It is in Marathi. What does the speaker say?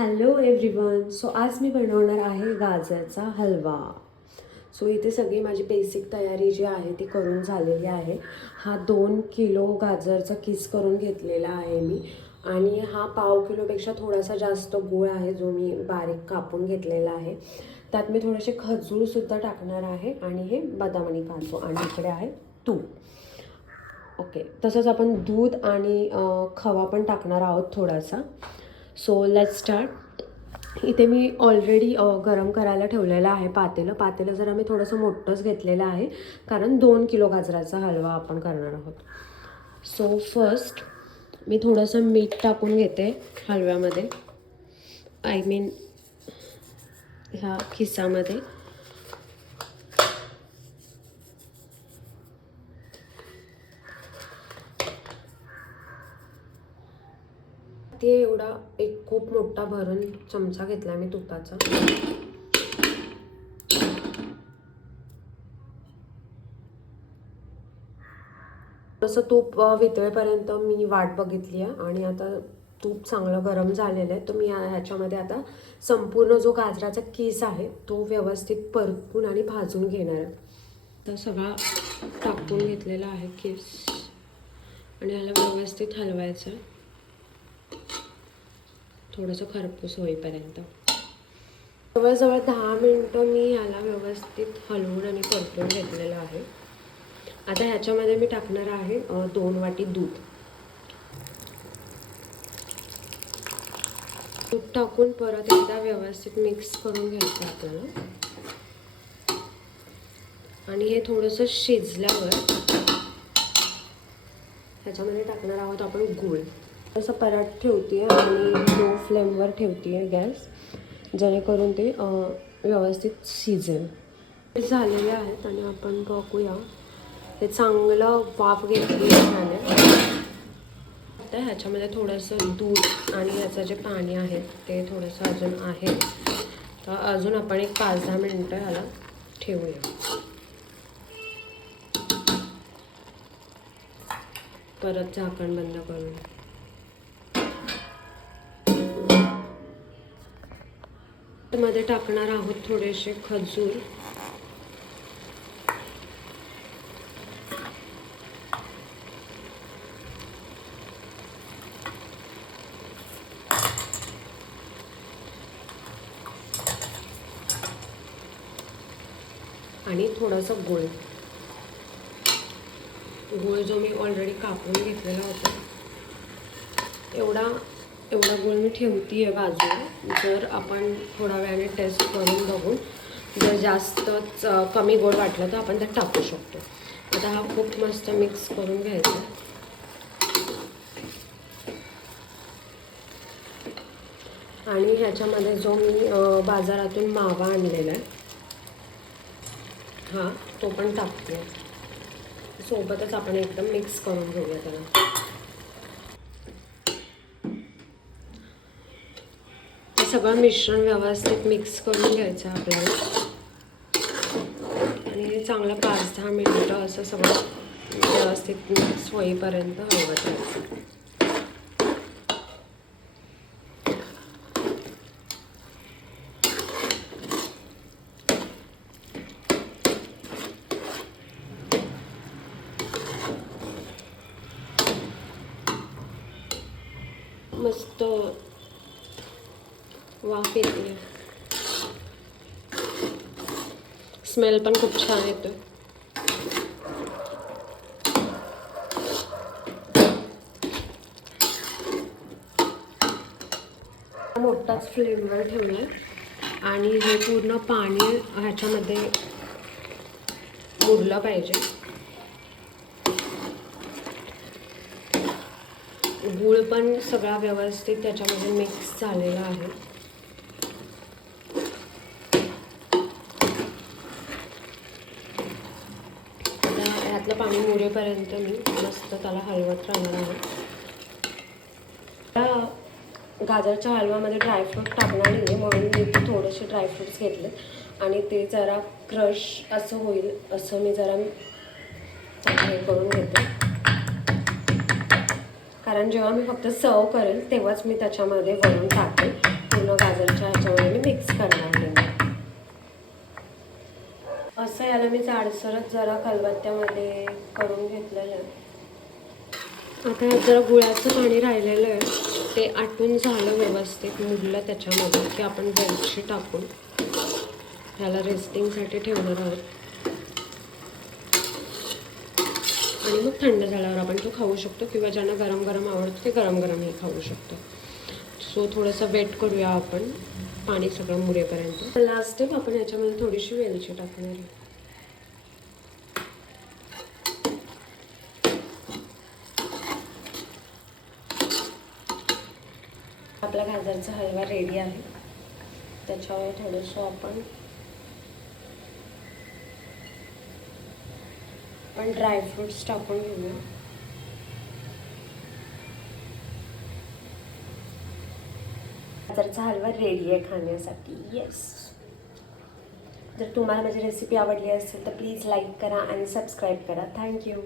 Hello everyone. सो आज मी बनवणार आहे गाजरचा हलवा. सो इथे सगळी माझी बेसिक तयारी जी आहे ती करून झालेली आहे. हा 2 किलो गाजरचा किस करून घेतलेला आहे मी, आणि हा पाव किलोपेक्षा थोडासा जास्त गूळ आहे जो मी बारीक कापून घेतलेला आहे. त्यात मी थोडेसे खजूरसुद्धा टाकणार आहे आणि हे बदाम आणि काजू, आणि इकडे आहे तूप. ओके, तसंच आपण दूध आणि खवा पण टाकणार आहोत थोडासा. So let's start. इथे मी ऑलरेडी गरम करायला ठेवलेलं आहे पातेलं जरा मी थोडंसं मोठंच घेतलेलं आहे, कारण 2 किलो गाजराचा हलवा आपण करणार आहोत. सो फर्स्ट मी थोडंसं मीठ टाकून घेते हलव्यामध्ये, आय मीन ह्या खिसामध्ये. ते एवढा एक खूप मोठा भरून चमचा घेतला मी तुपाचा. थोडंसं तूप वितळेपर्यंत मी वाट बघितली आहे, आणि आता तूप चांगलं गरम झालेलं आहे. तर मी ह्याच्यामध्ये आता संपूर्ण जो गाजराचा किस आहे तो व्यवस्थित परतून आणि भाजून घेणार आहे. तर सगळा टाकून घेतलेला आहे किस, आणि याला व्यवस्थित हलवायचं थोडंसं खरपूस होईपर्यंत. जवळजवळ 10 मिनटं मी याला व्यवस्थित हलवून आणि परतून घेतलेलं आहे. आता ह्याच्यामध्ये मी टाकणार आहे 2 वाटी दूध. दूध टाकून परत एकदा व्यवस्थित मिक्स करून घ्यायचं आपल्याला, आणि हे थोडंसं शिजल्यावर ह्याच्यामध्ये टाकणार आहोत आपण गूळ. असं परात ठेवते आणि लो फ्लेमवर ठेवते गॅस, जेणेकरून ते व्यवस्थित शिजेल. झालेले आहेत आणि आपण बघूया. हे चांगलं वाफ घेतली झाले. आता ह्याच्यामध्ये थोडंसं दूध आणि ह्याचं जे पाणी आहे ते थोडंसं अजून आहे, तर अजून आपण एक 5-10 मिनटं ह्याला ठेवूया. परत झाकण बंद करून मध्ये टाकणार आहोत थोडेसे खजूर. आणि थोडासा गूळ जो मी ऑलरेडी कापून घेतलेला होता, एवढा गूळ मी ठेवते आहे बाजूला. जर आपण थोड्या वेळाने टेस्ट करून बघून जर जास्तच कमी गोड वाटलं तर आपण त्यात टाकू शकतो. आता हा खूप मस्त मिक्स करून घ्यायचा. आणि ह्याच्यामध्ये जो मी बाजारातून मावा आणलेला आहे हा तो पण टाकते. सोबतच आपण एकदम मिक्स करून घेऊया त्याला. हे सगळं मिश्रण व्यवस्थित मिक्स करून घ्यायचं आपल्याला, आणि हे चांगलं 5-10 मिनिटं असं सगळं व्यवस्थित मिक्स होईपर्यंत हलवत राहायचं. मस्त वाफ येते, स्मेल पण खूप छान येतो. मोठाच फ्लेमवर ठेवलाय, आणि हे पूर्ण पाणी ह्याच्यामध्ये मुरलं पाहिजे. गूळ पण सगळा व्यवस्थित त्याच्यामध्ये मिक्स झालेला आहे. आता ह्यातलं पाणी मुरेपर्यंत मी मस्त त्याला हलवत राहणार आहे. गाजरच्या हलव्यामध्ये ड्रायफ्रूट टाकणार नाही, म्हणून मी थोडेसे ड्रायफ्रूट्स घेतले आणि ते जरा क्रश असं होईल असं मी जरा हे करून घेते. कारण जेव्हा मी फक्त सर्व करेल तेव्हाच मी त्याच्यामध्ये वरून टाकेल. पूर्ण याला मी जाडसरच जरा खलबत्त्यामध्ये करून घेतलेलं आहे. आता ह्यात जरा गुळाचं पाणी राहिलेलं आहे, ते आटून झालं व्यवस्थित मुरलं त्याच्यामध्ये की आपण वेलची टाकून ह्याला रेस्टिंगसाठी ठेवणार आहोत. आणि मग थंड झाल्यावर आपण तो खाऊ शकतो किंवा ज्यांना गरम गरम आवडतं ते गरम गरमही खाऊ शकतो. सो थोडंसं वेट करूया आपण पाणी सगळं मुरेपर्यंत. लास्ट स्टेप आपण याच्यामध्ये थोडीशी वेलची टाकणार आहे. आपला गाजरचा हलवा रेडी आहे. त्याच्यावर थोडंसं आपण ड्रायफ्रुट्स टाकून घेऊया. गाजरचा हलवा रेडी आहे खाण्यासाठी. येस. जर तुम्हाला माझी रेसिपी आवडली असेल तर प्लीज लाईक करा आणि सबस्क्राईब करा. थँक्यू.